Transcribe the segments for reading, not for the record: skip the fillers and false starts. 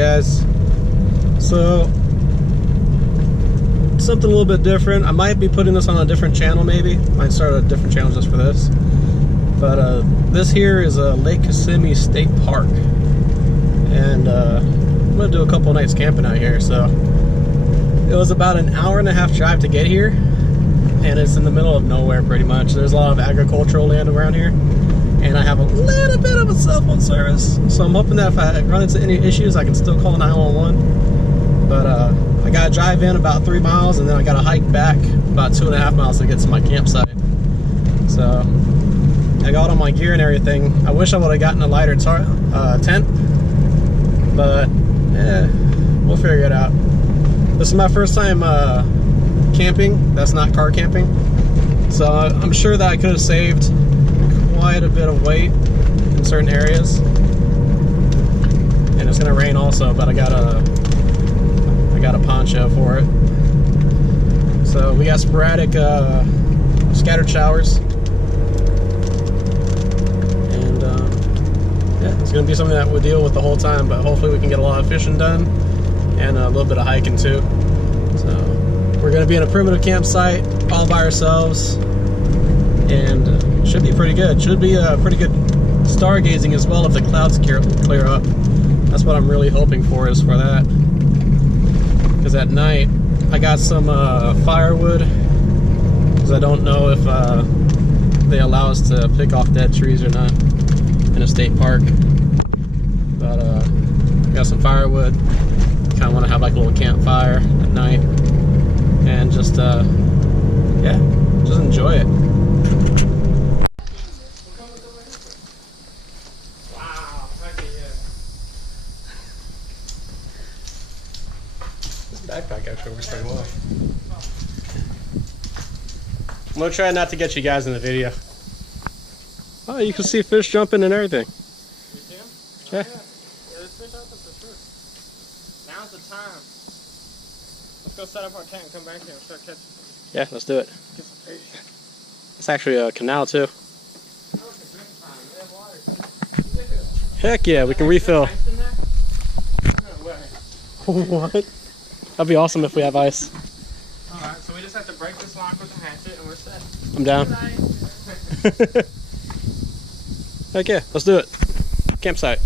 guys. So something a little bit different. I might be putting this on a different channel, maybe. Might start a different channel just for this. But this here is a Lake Kissimmee State Park, and I'm gonna do a couple nights camping out here. So it was about an hour-and-a-half drive to get here, and it's in the middle of nowhere pretty much. There's a lot of agricultural land around here, and I have a little bit of a cell phone service, so I'm hoping that if I run into any issues I can still call 911. But I gotta drive in about 3 miles, and then I gotta hike back about 2.5 miles to get to my campsite. So I got all my gear and everything. I wish I would have gotten a lighter tent, but yeah, we'll figure it out. This is my first time camping. That's not car camping, so I'm sure that I could have saved quite a bit of weight in certain areas. And it's gonna rain also, but I got a poncho for it. So we got sporadic scattered showers, and yeah, it's gonna be something that we'll deal with the whole time, but hopefully we can get a lot of fishing done and a little bit of hiking too. So we're gonna be in a primitive campsite all by ourselves, and should be pretty good. Should be a pretty good stargazing as well if the clouds clear up. That's what I'm really hoping for, is for that. Because at night I got some firewood, because I don't know if they allow us to pick off dead trees or not in a state park. But I got some firewood. Kind of want to have like a little campfire at night, and just yeah, just enjoy it. Backpack actually works pretty well. I'm gonna try not to get you guys in the video. Oh, you can see fish jumping and everything. You see them? Yeah. Yeah, there's fish out there for sure. Now's the time. Let's go set up our tent and come back here and start catching some. Yeah, let's do it. Get some fish. It's actually a canal too. Oh, it's a drink time. We have water. Heck yeah, we can refill. Ice in there? No way. What? That'd be awesome if we have ice. Alright, so we just have to break this lock with a hatchet and we're set. I'm down. Heck yeah, let's do it. Campsite.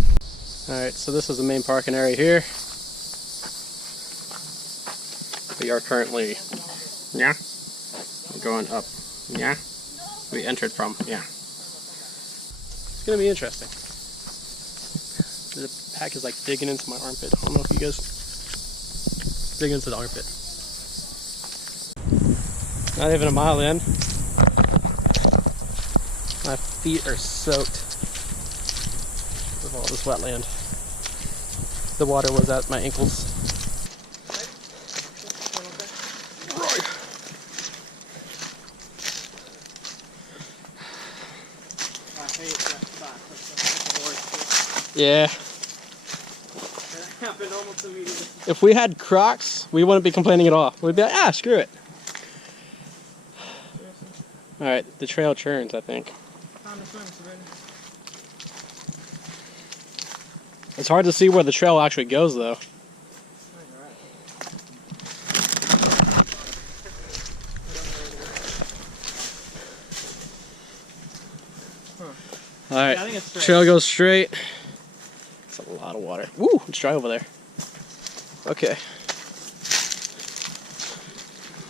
Alright, so this is the main parking area here. We are currently, yeah, we're going up, yeah, we entered from, yeah. It's gonna be interesting. The pack is like digging into my armpit. I don't know if you guys digging into the armpit. Not even a mile in. My feet are soaked with all this wetland. The water was at my ankles. Yeah. If we had Crocs, we wouldn't be complaining at all. We'd be like, ah, screw it. Alright, the trail churns, I think. It's hard to see where the trail actually goes, though. Alright, yeah, trail goes straight. It's a lot of water. Woo, it's dry over there. Okay. Yeah,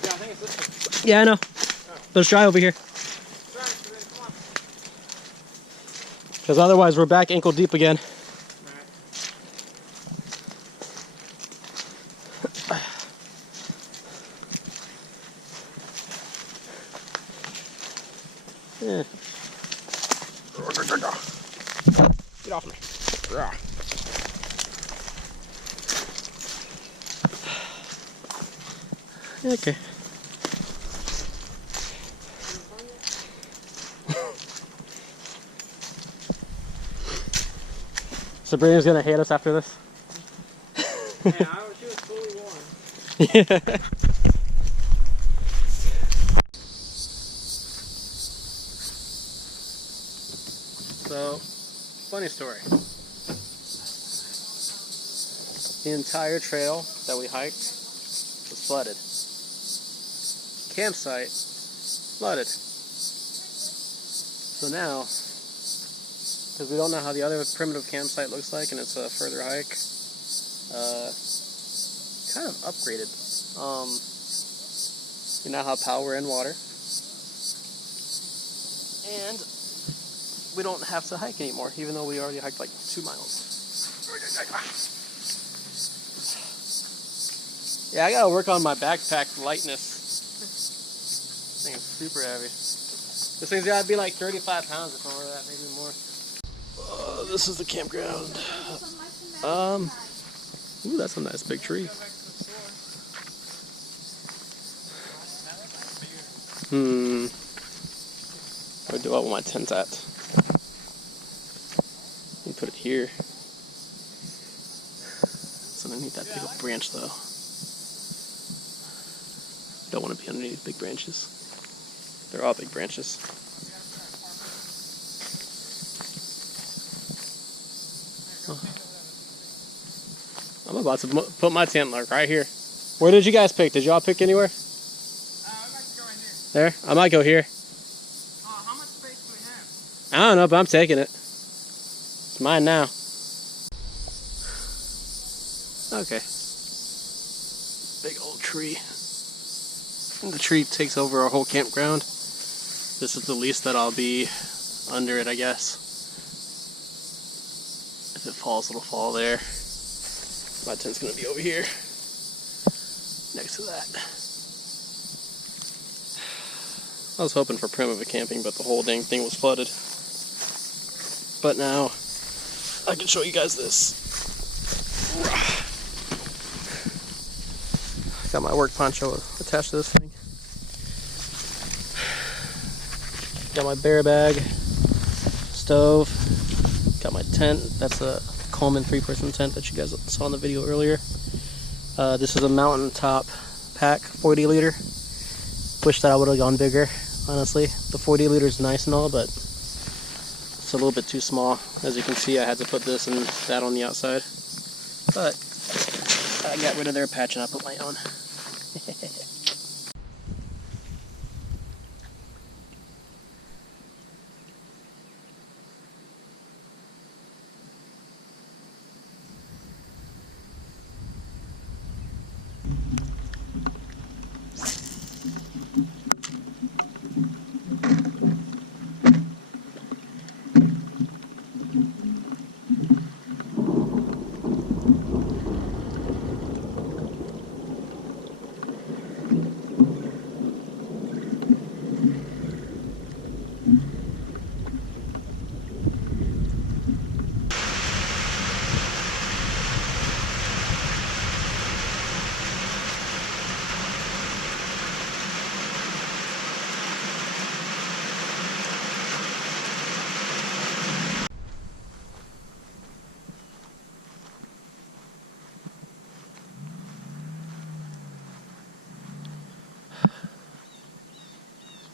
I think it's this one. Yeah, I know. But it's dry over here. Because otherwise we're back ankle deep again. Yeah. Get off me. Okay. Sabrina's gonna hate us after this. Yeah, she was fully warned. Yeah. So, funny story. The entire trail that we hiked was flooded. Campsite flooded. So now, because we don't know how the other primitive campsite looks like, and it's a further hike, kind of upgraded. We now have power and water, and we don't have to hike anymore, even though we already hiked like 2 miles. Yeah, I gotta work on my backpack lightness. This thing is super heavy. This thing's gotta be like 35 pounds or something like that, maybe more. This is the campground. Ooh, that's a nice big tree. Where do I want my tent at? Let me put it here. It's underneath that big old branch though. Don't want to be underneath big branches. They're all big branches. Oh. I'm about to put my tent like right here. Where did you guys pick? Did y'all pick anywhere? I'd like to go in here. There? I might go here. How much space do we have? I don't know, but I'm taking it. It's mine now. Okay. Big old tree. And the tree takes over our whole campground. This is the least that I'll be under it, I guess. If it falls, it'll fall there. My tent's gonna be over here, next to that. I was hoping for primitive camping, but the whole dang thing was flooded. But now, I can show you guys this. Got my work poncho attached to this thing. Got my bear bag, stove, got my tent. That's a Coleman 3-person tent that you guys saw in the video earlier. This is a mountaintop pack, 40 liter. Wish that I would have gone bigger, honestly. The 40 liter is nice and all, but it's a little bit too small. As you can see, I had to put this and that on the outside. But I got rid of their patch and I put my own.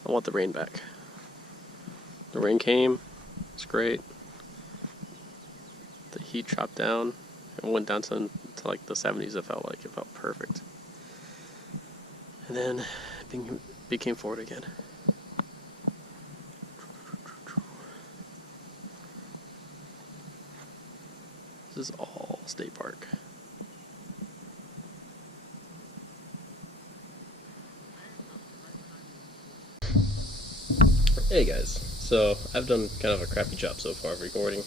I want the rain back. The rain came, it's great. The heat dropped down and went down to like the 70s. It felt like it felt perfect. And then it became forward again. This is all state park. Hey guys, so I've done kind of a crappy job so far of recording,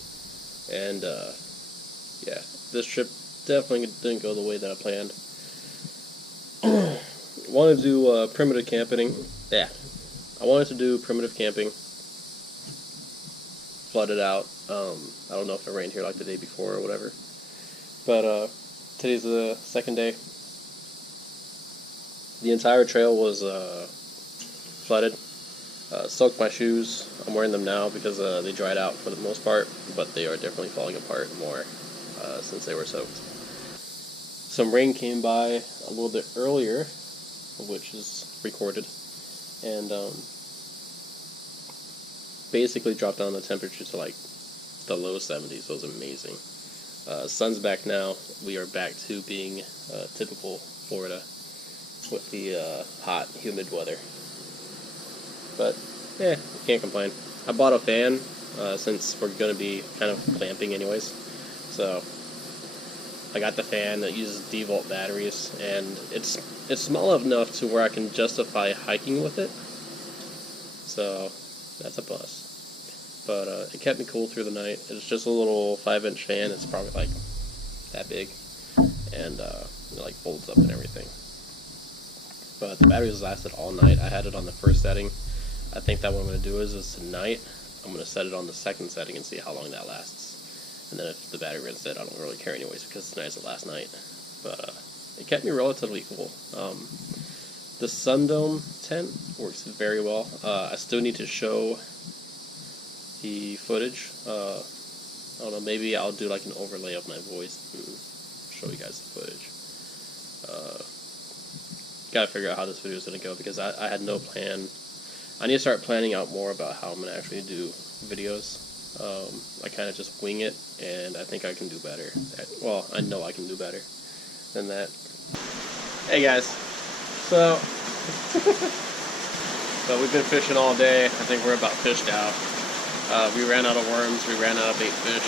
and yeah, this trip definitely didn't go the way that I planned. Wanted to do primitive camping. Yeah, I wanted to do primitive camping. Flooded out. I don't know if it rained here like the day before or whatever, but today's the second day. The entire trail was flooded. Soaked my shoes. I'm wearing them now because they dried out for the most part, but they are definitely falling apart more since they were soaked. Some rain came by a little bit earlier, which is recorded, and basically dropped down the temperature to like the low 70s. So it was amazing. Sun's back now. We are back to being typical Florida with the hot, humid weather. But yeah, can't complain. I bought a fan since we're going to be kind of clamping anyways. So I got the fan that uses D-volt batteries, and it's small enough to where I can justify hiking with it. So that's a plus. But it kept me cool through the night. It's just a little 5-inch fan. It's probably like that big, and it like folds up and everything. But the batteries lasted all night. I had it on the first setting. I think that what I'm going to do is tonight I'm going to set it on the second setting and see how long that lasts. And then if the battery runs dead, I don't really care anyways, because tonight's the last night. But it kept me relatively cool. The Sundome tent works very well. I still need to show the footage. I don't know, maybe I'll do like an overlay of my voice and show you guys the footage. Gotta figure out how this video is gonna go, because I had no plan. I need to start planning out more about how I'm gonna actually do videos. I kind of just wing it, and I think I can do better. Well, I know I can do better than that. Hey guys, so we've been fishing all day. I think we're about fished out. We ran out of worms, we ran out of bait fish,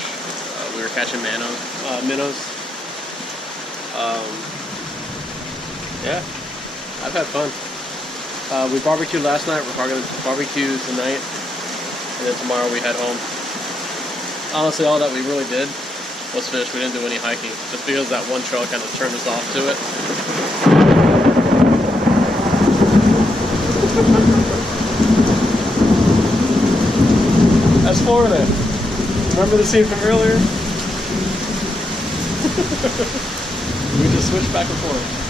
we were catching minnows. Yeah, I've had fun. We barbecued last night, we're probably going to barbecue tonight, and then tomorrow we head home. Honestly, all that we really did was fish. We didn't do any hiking, just because that one trail kind of turned us off to it. That's Florida. Remember the scene from earlier? We just switched back and forth.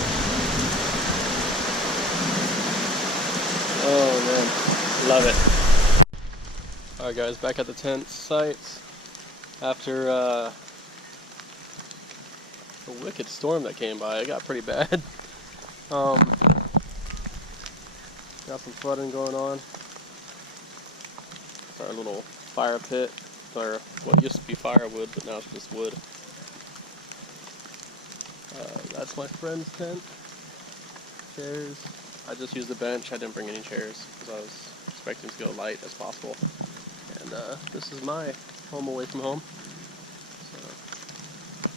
Oh man, love it. Alright guys, back at the tent site after a wicked storm that came by. It got pretty bad. Got some flooding going on. Our little fire pit, or what used to be firewood, but now it's just wood. That's my friend's tent. Chairs. I just used the bench. I didn't bring any chairs because I was expecting to go light as possible. And this is my home away from home.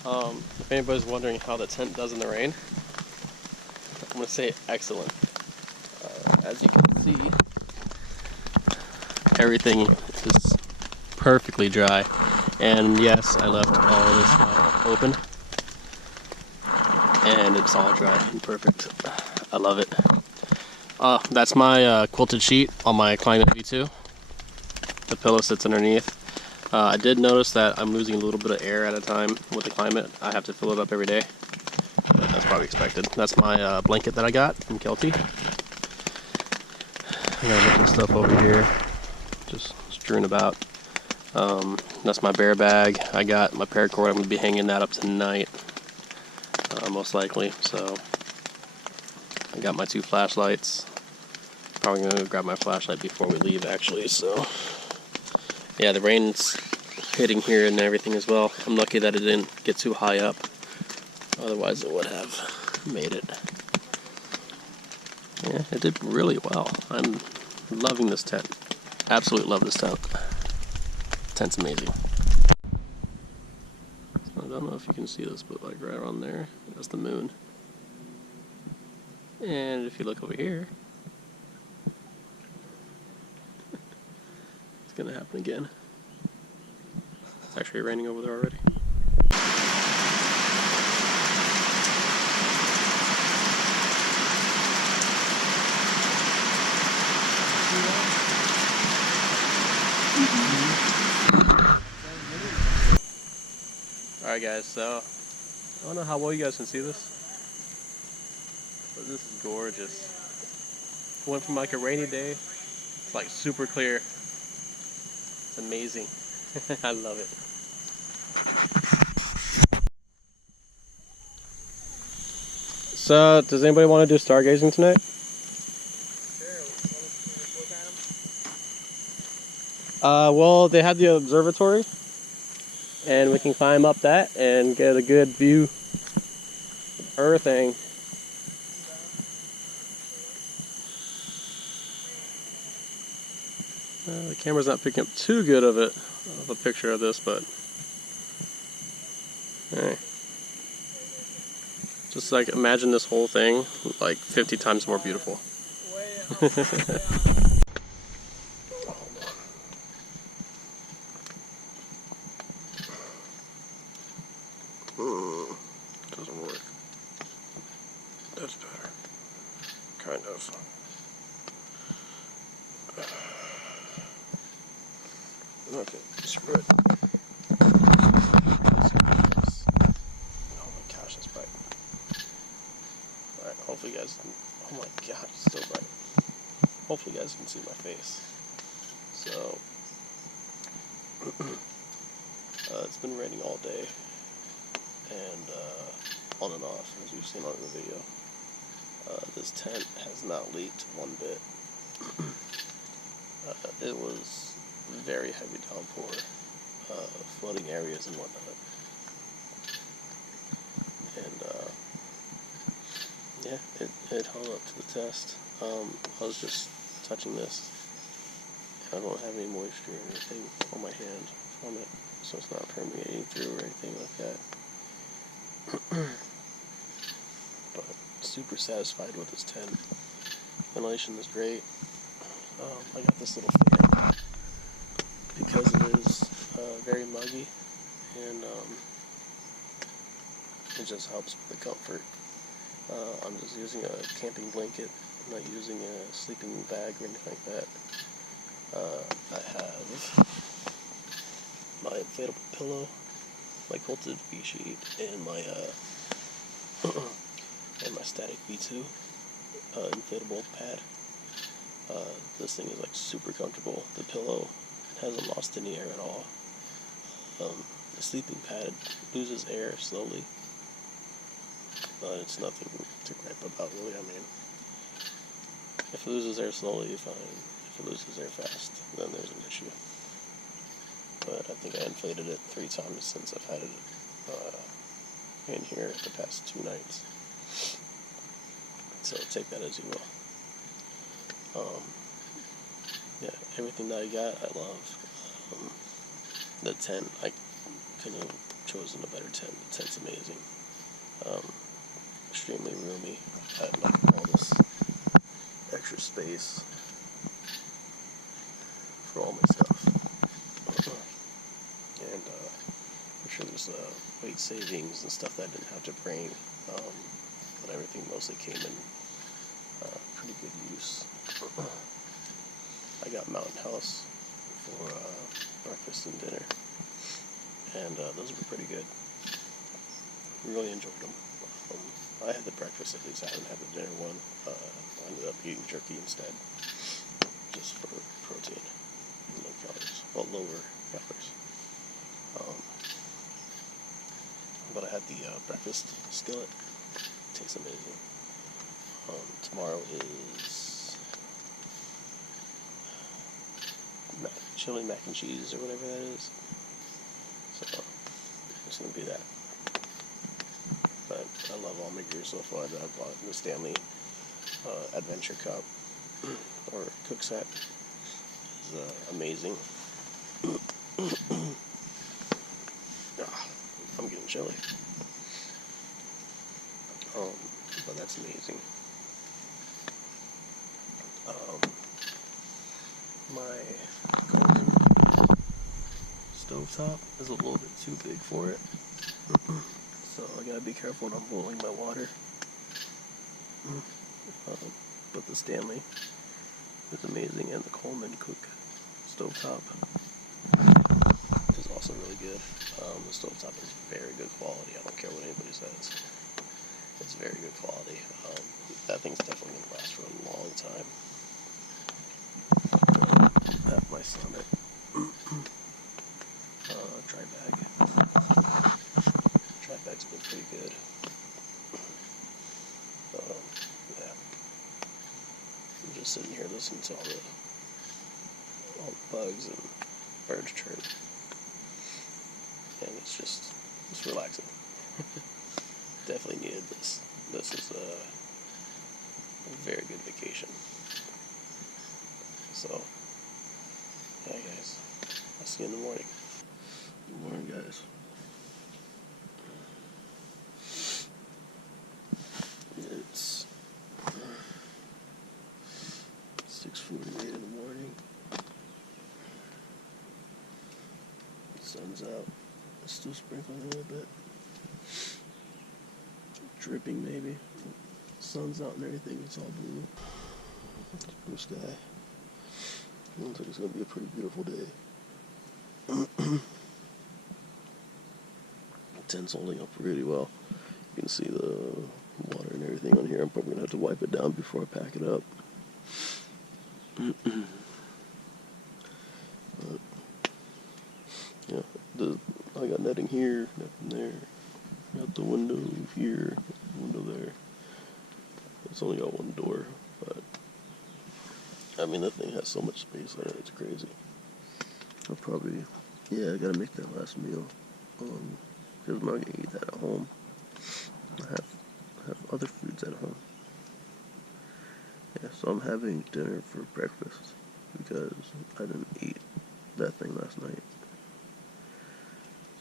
So, if anybody's wondering how the tent does in the rain, I'm going to say excellent. As you can see, everything is perfectly dry, and yes, I left all this open, and it's all dry and perfect. I love it. That's my quilted sheet on my Klymit V2. The pillow sits underneath. I did notice that I'm losing a little bit of air at a time with the Klymit. I have to fill it up every day, but that's probably expected. That's my blanket that I got from Quilted. I got a bunch of stuff over here, just strewn about. That's my bear bag. I got my paracord. I'm going to be hanging that up tonight, most likely. So I got my 2 flashlights. Probably going to grab my flashlight before we leave, actually. So yeah, the rain's hitting here and everything as well. I'm lucky that it didn't get too high up. Otherwise it would have made it. Yeah, it did really well. I'm loving this tent. Absolutely love this tent. Tent's amazing. I don't know if you can see this, but like right around there, that's the moon. And if you look over here, it's gonna happen again. It's actually raining over there already. Alright guys, so I don't know how well you guys can see this, but this is gorgeous. Went from like a rainy day to like super clear. It's amazing. I love it. So, does anybody want to do stargazing tonight? Well, they had the observatory. and we can climb up that and get a good view of everything. The camera's not picking up too good of a picture of this, but hey. Just like imagine this whole thing like 50 times more beautiful. Doesn't work. That's better. Kind of. Okay, screw it. Oh my gosh, that's bright. Alright, hopefully you guys can. Oh my god, it's still bright. Hopefully you guys can see my face. So, it's been raining all day, and on and off, as you've seen on the video. This tent has not leaked one bit. It was very heavy downpour, flooding areas and whatnot. And yeah, it held up to the test. I was just touching this. I don't have any moisture or anything on my hand from it, so it's not permeating through or anything like that. But super satisfied with this tent. Ventilation is great. I got this little fan because it is very muggy, and it just helps with the comfort. I'm just using a camping blanket. I'm not using a sleeping bag or anything like that. I have my inflatable pillow, my Quilted V-sheet, and my Static V2 inflatable pad. This thing is like super comfortable. The pillow hasn't lost any air at all. The sleeping pad loses air slowly, but it's nothing to gripe about really. I mean, if it loses air slowly, fine. If it loses air fast, then there's an issue. But I think I inflated it 3 times since I've had it in here the past 2 nights. So take that as you will. Yeah, everything that I got, I love. The tent, I couldn't have chosen a better tent. The tent's amazing. Extremely roomy. I have like all this extra space for all my stuff. And I'm sure there's weight savings and stuff that I didn't have to bring. But everything mostly came in pretty good use. I got Mountain House for breakfast and dinner, and those were pretty good. Really enjoyed them. I had the breakfast at least. I haven't had the dinner one. I ended up eating jerky instead, just for protein, low calories, well, lower calories. But I had the breakfast skillet. It tastes amazing. Tomorrow is chili mac and cheese or whatever that is. So it's gonna be that. But I love all my gear so far that I've bought. The Stanley Adventure Cup or cook set is amazing. I'm getting chilly. But that's amazing. My Coleman stovetop is a little bit too big for it. So I gotta be careful when I'm boiling my water. But the Stanley is amazing, and the Coleman cook stovetop is also really good. The stovetop is very good quality. I don't care what anybody says. It's very good quality. That thing's definitely gonna last for a long time. I have my Summit dry bag. Dry bag's been pretty good. Yeah. I'm just sitting here listening to all the bugs and birds chirp. and it's relaxing. Definitely needed this. This is a very good vacation. So, yeah, guys, I'll see you in the morning. Good morning, guys. It's 6:48 in the morning. The sun's out. It's still sprinkling a little bit. Dripping maybe. Sun's out and everything. It's all blue. It's blue sky. It looks like it's going to be a pretty beautiful day. The tent's holding up really well. You can see the water and everything on here. I'm probably going to have to wipe it down before I pack it up. But, yeah, I got netting here, netting there. Got the window here, window there. It's only got one door, but I mean that thing has so much space on it, it's crazy. I'll probably, I gotta make that last meal. Because I'm not gonna eat that at home. I have other foods at home. Yeah, so I'm having dinner for breakfast because I didn't eat that thing last night.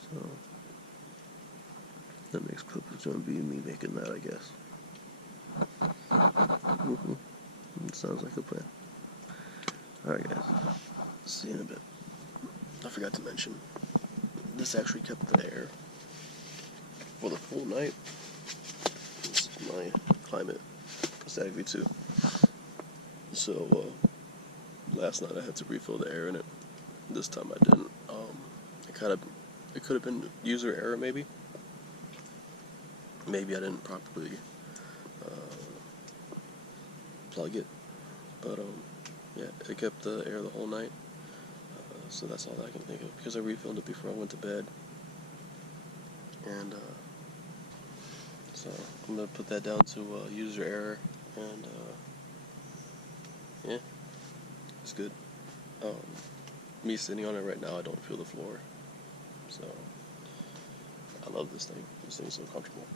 So the next clip is gonna be me making that, I guess. It sounds like a plan. Alright, guys. See you in a bit. I forgot to mention, this actually kept the air for the full night. This is my Klymit Static V2. So, last night I had to refill the air in it. This time I didn't. It could have been user error, maybe. Maybe I didn't properly plug it, but yeah, it kept the air the whole night, so that's all that I can think of, because I refilled it before I went to bed, and so I'm going to put that down to user error, and yeah, it's good. Me sitting on it right now, I don't feel the floor, so I love this thing. This thing's so comfortable.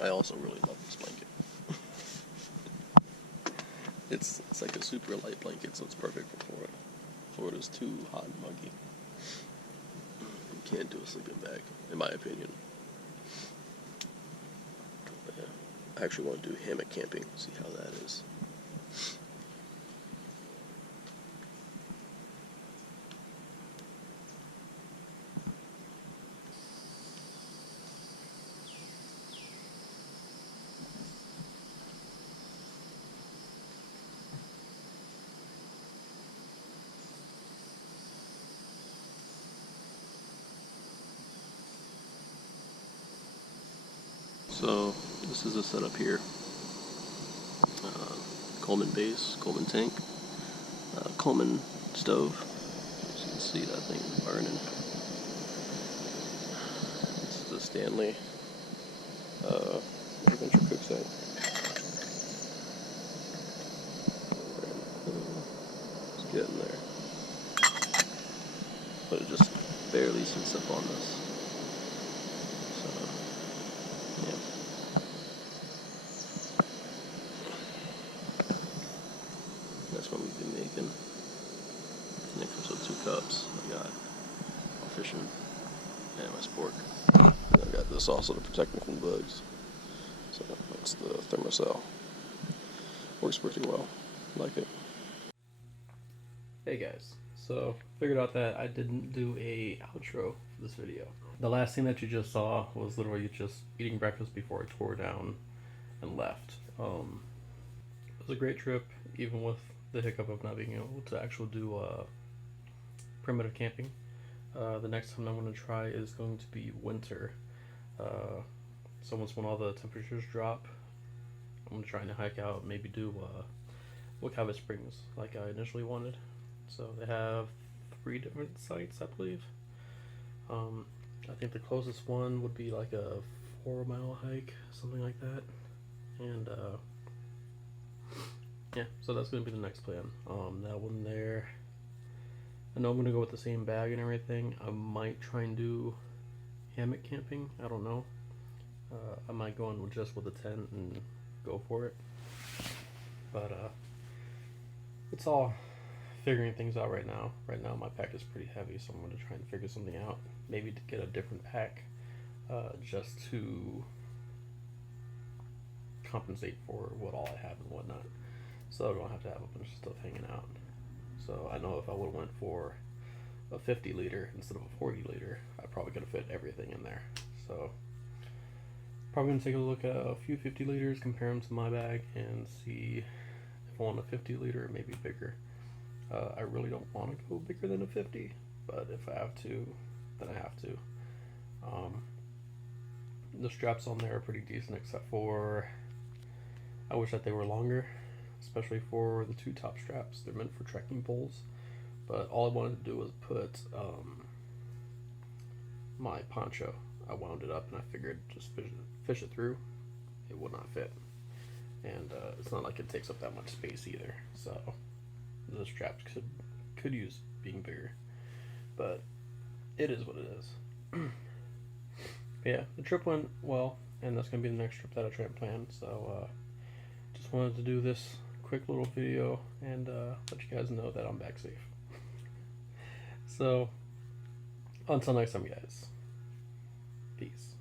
I also really love this blanket. It's like a super light blanket, so it's perfect for Florida. Florida's too hot and muggy. You can't do a sleeping bag, in my opinion. But yeah, I actually want to do hammock camping, see how that is. So this is the setup here. Coleman base, Coleman tank, Coleman stove. As you can see, that thing is burning. This is a Stanley adventure cook set. It's getting there, but it just barely sits up on this. That's what we've been making. And it comes with 2 cups. I got my fishing and my spork. And I got this also to protect me from bugs. So that's the thermocell. Works pretty well. Like it. Hey guys, so figured out that I didn't do a outro for this video. The last thing that you just saw was literally just eating breakfast before I tore down and left. It was a great trip, even with the hiccup of not being able to actually do primitive camping. The next time I'm going to try is going to be winter. So once when all the temperatures drop, I'm going to try and hike out, maybe do Wakava Springs like I initially wanted. So they have 3 different sites, I believe. I think the closest one would be like a 4-mile hike, something like that. And yeah, so that's going to be the next plan. That one there, I know I'm gonna go with the same bag and everything. I might try and do hammock camping. I don't know. I might go in just with a tent and go for it. But it's all figuring things out right now. Right now my pack is pretty heavy, so I'm going to try and figure something out. Maybe to get a different pack just to compensate for what all I have and whatnot. So I don't have to have a bunch of stuff hanging out. So I know if I would have went for a 50 liter instead of a 40 liter, I probably could have fit everything in there. So probably going to take a look at a few 50 liters, compare them to my bag, and see if I want a 50 liter or maybe bigger. I really don't want to go bigger than a 50, but if I have to, then I have to. The straps on there are pretty decent, except for I wish that they were longer, especially for the two top straps. They're meant for trekking poles, but all I wanted to do was put my poncho. I wound it up and I figured just fish it through. It would not fit, and it's not like it takes up that much space either. So the straps could use being bigger, but it is what it is. Yeah, the trip went well, and that's gonna be the next trip that I try and plan. So just wanted to do this quick little video and let you guys know that I'm back safe. So until next time, guys, peace.